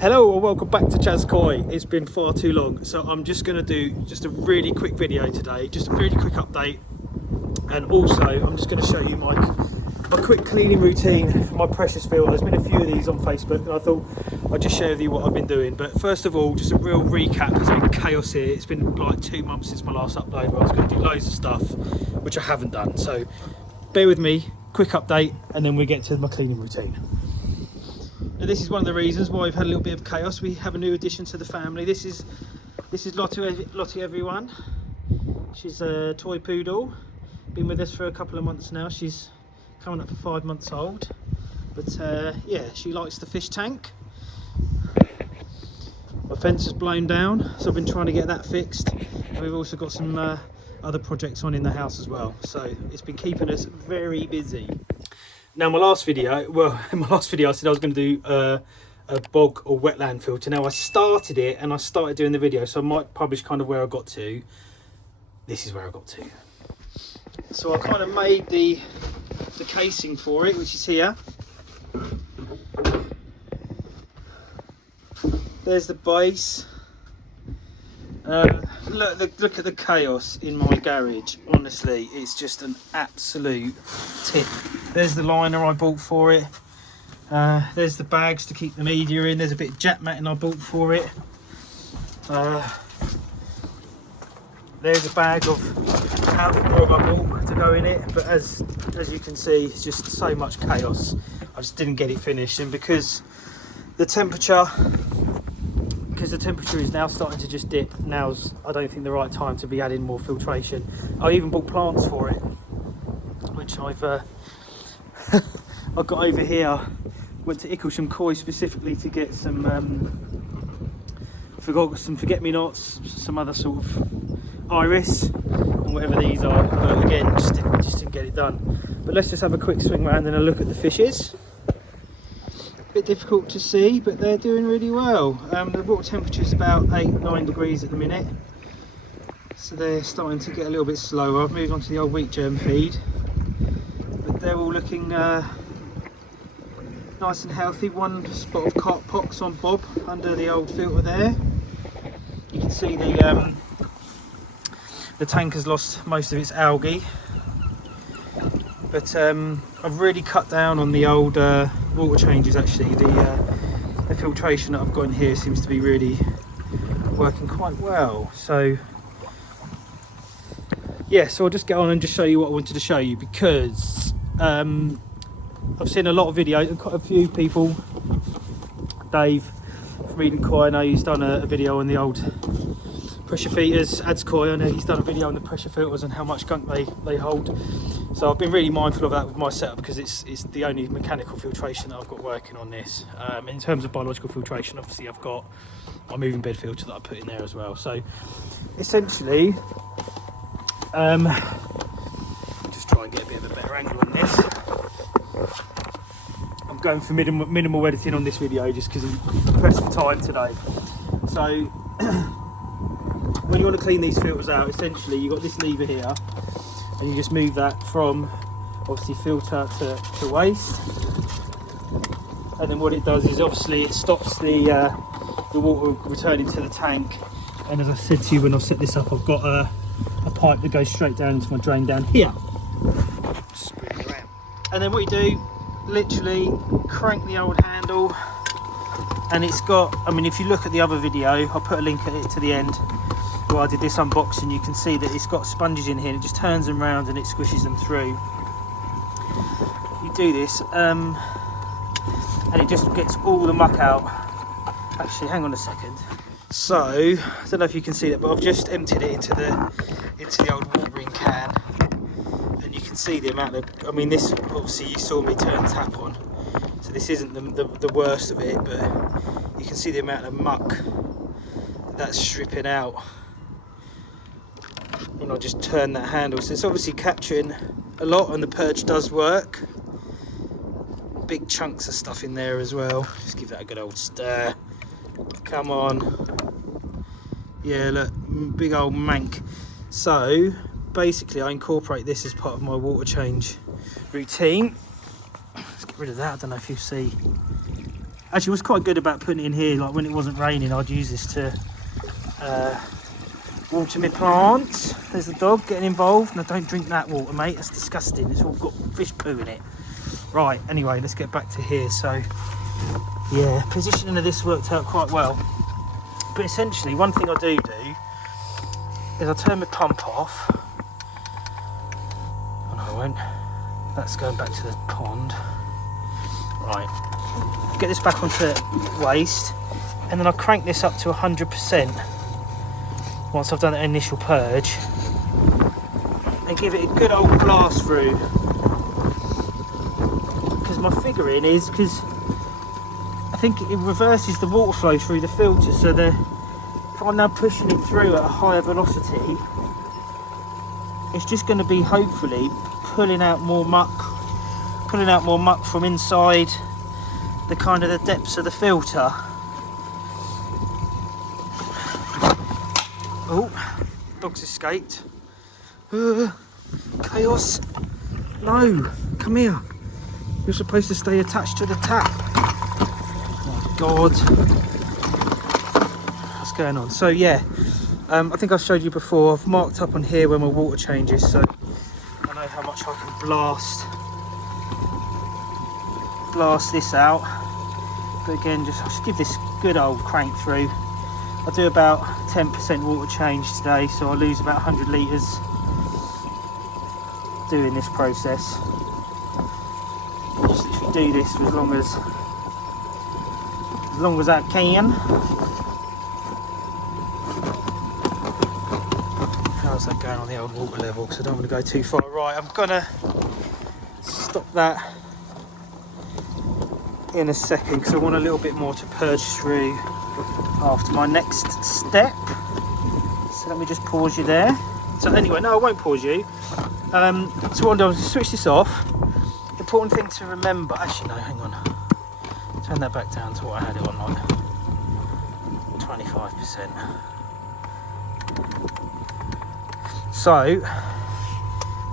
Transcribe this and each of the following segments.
Hello and welcome back to Chaz Koi. It's been far too long, so I'm just going to do just a really quick video today, just a really quick update, and also I'm just going to show you my quick cleaning routine for my precious filter. There's been a few of these on Facebook and I thought I'd just share with you what I've been doing. But first of all, just a real recap. There's been chaos here. It's been like 2 months since my last upload where I was going to do loads of stuff which I haven't done, so bear with me, quick update, and then we get to my cleaning routine. Now, this is one of the reasons why we've had a little bit of chaos. We have a new addition to the family. This is Lottie, everyone. She's a toy poodle. Been with us for a couple of months now. She's coming up for 5 months old. But yeah, she likes the fish tank. My fence is blown down, so I've been trying to get that fixed. And we've also got some other projects on in the house as well. So it's been keeping us very busy. Now, in my last video I said I was going to do a bog or wetland filter. Now I started it and I started doing the video, so I might publish kind of where I got to. This is where I got to. So I kind of made the casing for it, which is here. There's the base. Look at the chaos in my garage. Honestly, it's just an absolute tip. There's the liner I bought for it. There's the bags to keep the media in. There's a bit of jack matting I bought for it. There's a bag of house grub I bought to go in it. But as you can see, it's just so much chaos. I just didn't get it finished, and because the temperature is now starting to just dip, now's I don't think the right time to be adding more filtration. I even bought plants for it, which I've got over here. Went to Icklesham Koi specifically to get some forget-me-nots, some other sort of iris and whatever these are, but again just didn't get it done. But let's just have a quick swing round and a look at the fishes. Bit difficult to see, but they're doing really well. The water temperature is about 8-9 degrees at the minute, so they're starting to get a little bit slower. I've moved on to the old wheat germ feed, but they're all looking nice and healthy. One spot of carp pox on Bob under the old filter there. You can see the tank has lost most of its algae, but I've really cut down on the old water changes. Actually, the filtration that I've got in here seems to be really working quite well. So yeah, so I'll just get on and just show you what I wanted to show you, because I've seen a lot of videos and quite a few people. Dave from Eden Koi, I know he's done a video on the old pressure filters. Adds Koi, I know he's done a video on the pressure filters and how much gunk they hold. So I've been really mindful of that with my setup, because it's the only mechanical filtration that I've got working on this. In terms of biological filtration, obviously I've got my moving bed filter that I put in there as well. So essentially, just try and get a bit of a better angle on this. I'm going for minimal editing on this video just because I'm pressed for time today. So when you want to clean these filters out, essentially you've got this lever here, and you just move that from obviously filter to waste, and then what it does is obviously it stops the water returning to the tank. And as I said to you when I set this up, I've got a pipe that goes straight down into my drain down here. Spin it around. And then what you do, literally crank the old handle, and it's got, I mean, if you look at the other video, I'll put a link at it to the end where I did this unboxing, you can see that it's got sponges in here, and it just turns them around and it squishes them through. You do this and it just gets all the muck out. Actually, hang on a second. So I don't know if you can see that, but I've just emptied it into the old watering can, and you can see the amount of, I mean, this obviously you saw me turn the tap on, so this isn't the worst of it, but you can see the amount of muck that's stripping out when I just turn that handle. So it's obviously capturing a lot, and the purge does work. Big chunks of stuff in there as well. Just give that a good old stir. Come on. Yeah, look, big old mank. So basically I incorporate this as part of my water change routine. Let's get rid of that. I don't know if you see Actually, what's quite good about putting it in here, like when it wasn't raining, I'd use this to water my plants. There's the dog getting involved. Now don't drink that water, mate, that's disgusting. It's all got fish poo in it. Right, anyway, let's get back to here. So yeah, positioning of this worked out quite well. But essentially, one thing I do is I turn my pump off. Oh no, I won't. That's going back to the pond. Right, get this back onto waste, and then I crank this up to 100% once I've done the initial purge, and give it a good old blast through. Because my figuring is, because I think it reverses the water flow through the filter, so if I'm now pushing it through at a higher velocity, it's just going to be hopefully pulling out more muck from inside the kind of the depths of the filter. Oh, dog's escaped. Chaos. No, come here. You're supposed to stay attached to the tap. Oh my God. What's going on? So yeah, I think I showed you before, I've marked up on here where my water changes, so I know how much I can blast this out. But again, just give this good old crank through. I do about 10% water change today, so I lose about 100 litres doing this process. Just literally do this for as long as I can. How's that going on the old water level? Because I don't want to go too far. Right, I'm gonna stop that in a second because I want a little bit more to purge through after my next step. So let me just pause you there. So anyway, no, I won't pause you. So what I'm doing is switch this off. Important thing to remember, actually no, hang on. Turn that back down to what I had it on, like 25%. So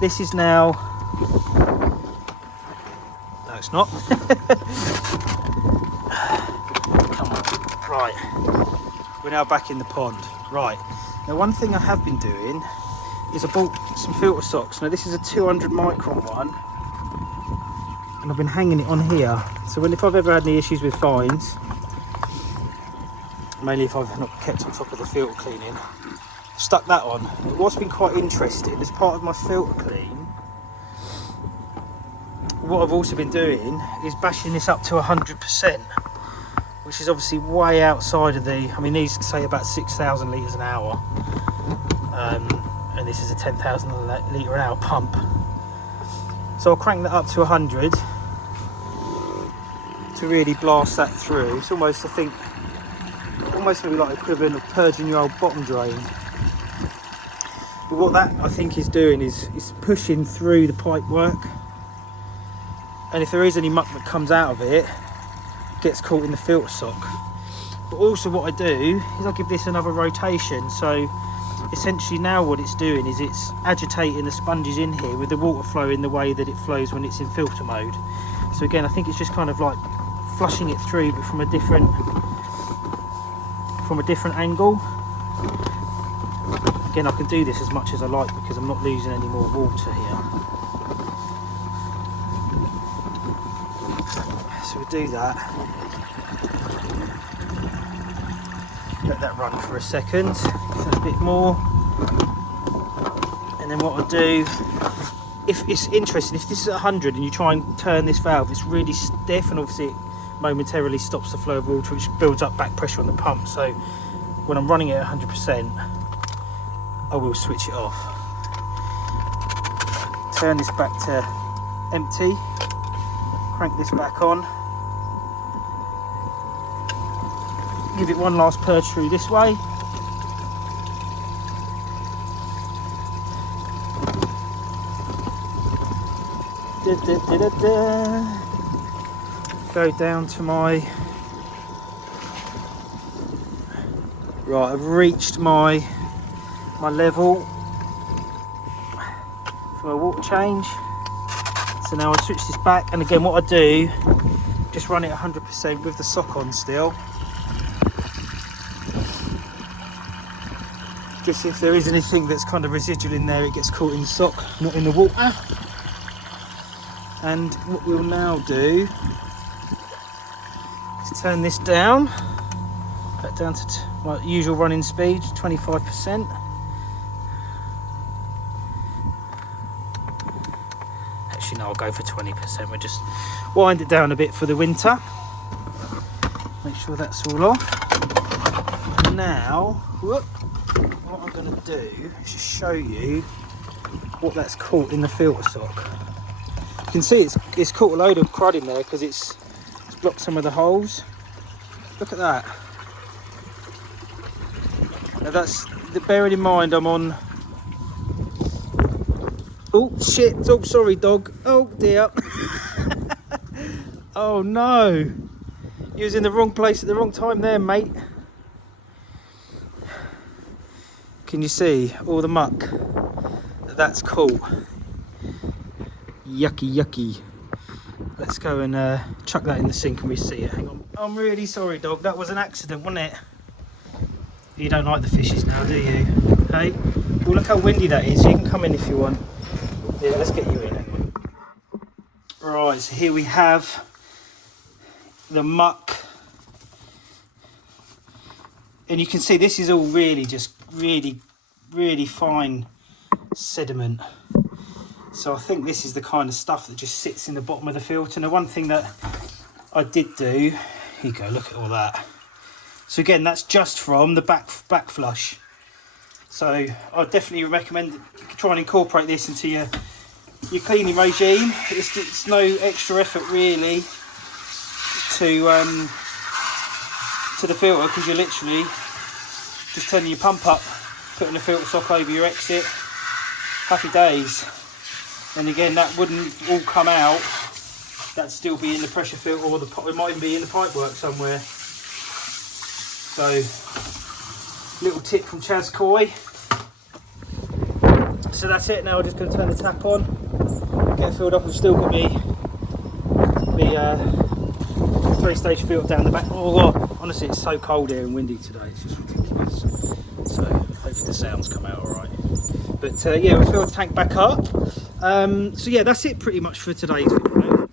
this is now, no it's not. Come on, right. We're now back in the pond. Right, now one thing I have been doing is I bought some filter socks. Now this is a 200 micron one, and I've been hanging it on here. So if I've ever had any issues with fines, mainly if I've not kept on top of the filter cleaning, I've stuck that on. But what's been quite interesting, as part of my filter clean, what I've also been doing is bashing this up to 100%, which is obviously way outside of the, I mean these say about 6,000 litres an hour, and this is a 10,000 litre an hour pump. So I'll crank that up to 100 to really blast that through. It's almost, I think, almost maybe like equivalent of purging your old bottom drain. But what that I think is doing is pushing through the pipe work, and if there is any muck that comes out of it, gets caught in the filter sock. But also what I do is I give this another rotation. So essentially now what it's doing is it's agitating the sponges in here with the water flow in the way that it flows when it's in filter mode. So again, I think it's just kind of like flushing it through, but from a different angle. Again, I can do this as much as I like because I'm not losing any more water here. So we'll do that. Let that run for a second, a bit more, and then what I'll do, if it's interesting, if this is at 100 and you try and turn this valve, it's really stiff, and obviously it momentarily stops the flow of water, which builds up back pressure on the pump. So when I'm running it at 100%, I will switch it off. Turn this back to empty, crank this back on, give it one last purge through this way. Go down to my, right, I've reached my level for my water change. So now I switch this back, and again what I do just run it 100% with the sock on still. Just if there is anything that's kind of residual in there, it gets caught in the sock, not in the water. And what we'll now do is turn this down, back down to my usual running speed, 25%. Actually, no, I'll go for 20%. We'll just wind it down a bit for the winter. Make sure that's all off. And now, whoop, what I'm going to do is just show you what that's caught in the filter sock. You can see it's caught a load of crud in there because it's blocked some of the holes. Look at that. Now that's, bearing in mind I'm on, oh shit, oh sorry dog, oh dear. Oh no, you was in the wrong place at the wrong time there, mate. Can you see all the muck that's caught? Yucky, yucky. Let's go and chuck that in the sink and we see it. Hang on. I'm really sorry, dog. That was an accident, wasn't it? You don't like the fishes now, do you? Hey? Well, look how windy that is. You can come in if you want. Yeah, let's get you in. Right, so here we have the muck. And you can see this is all really just really fine sediment. So I think this is the kind of stuff that just sits in the bottom of the filter. And the one thing that I did do, here you go, look at all that. So again, that's just from the back flush. So I definitely recommend that you can try and incorporate this into your cleaning regime. It's no extra effort really to the filter, because you're literally just turning your pump up, putting the filter sock over your exit. Happy days. And again, that wouldn't all come out. That'd still be in the pressure filter, or it might even be in the pipework somewhere. So, little tip from Chaz Coy. So that's it. Now we're just going to turn the tap on, get it filled up. We've still got me 3-stage filter down the back. Oh, honestly, it's so cold here and windy today. It's just ridiculous. So hopefully the sounds come out all right. But yeah, we'll fill the tank back up. So yeah, that's it pretty much for today's video.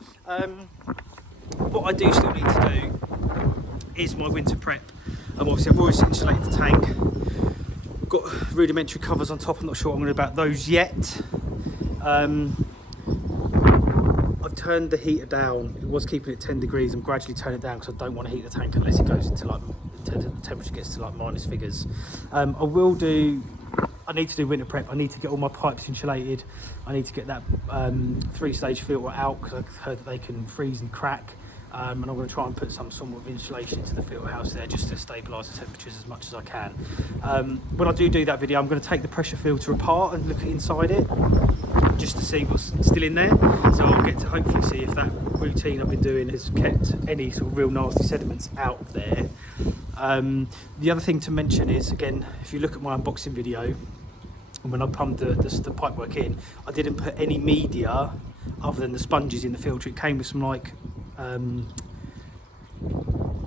What I do still need to do is my winter prep. Obviously I've always insulated the tank. Got rudimentary covers on top. I'm not sure what I'm going to do about those yet. I've turned the heater down. It was keeping it 10 degrees. I'm gradually turning it down because I don't want to heat the tank unless it goes into like the temperature gets to like minus figures. I need to do winter prep. I need to get all my pipes insulated. I need to get that 3-stage filter out because I've heard that they can freeze and crack. And I'm going to try and put some sort of insulation into the filter house there just to stabilise the temperatures as much as I can. When I do that video, I'm going to take the pressure filter apart and look inside it just to see what's still in there. So I'll get to hopefully see if that routine I've been doing has kept any sort of real nasty sediments out of there. The other thing to mention is, again, if you look at my unboxing video, and when I pumped the pipework in, I didn't put any media other than the sponges in the filter. It came with some like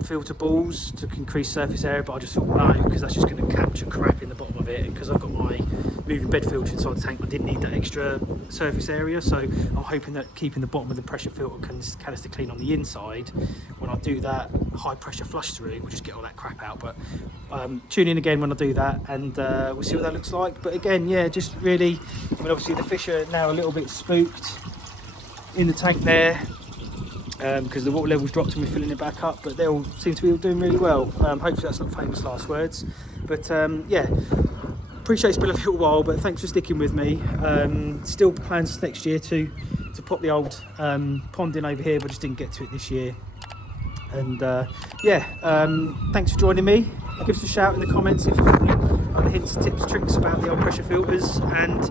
filter balls to increase surface area, but I just thought no, because that's just going to capture crap in the bottom of it, and because I've got my moving bed filter inside the tank, I didn't need that extra surface area. So I'm hoping that keeping the bottom of the pressure filter canister clean on the inside, when I do that high pressure flush through, we'll just get all that crap out. But tune in again when I do that, and we'll see what that looks like. But again, yeah, just really, I mean, obviously the fish are now a little bit spooked in the tank there, because the water levels dropped and we're filling it back up, but they all seem to be doing really well. Hopefully that's not famous last words, but yeah, appreciate it's been a little while, but thanks for sticking with me. Still plans next year to pop the old pond in over here, but just didn't get to it this year. And yeah, thanks for joining me. Give us a shout in the comments if you've got any other hints, tips, tricks about the old pressure filters, and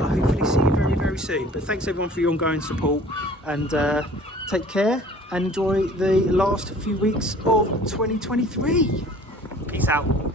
I'll hopefully see you very, very soon. But thanks everyone for your ongoing support, and take care and enjoy the last few weeks of 2023. Peace out.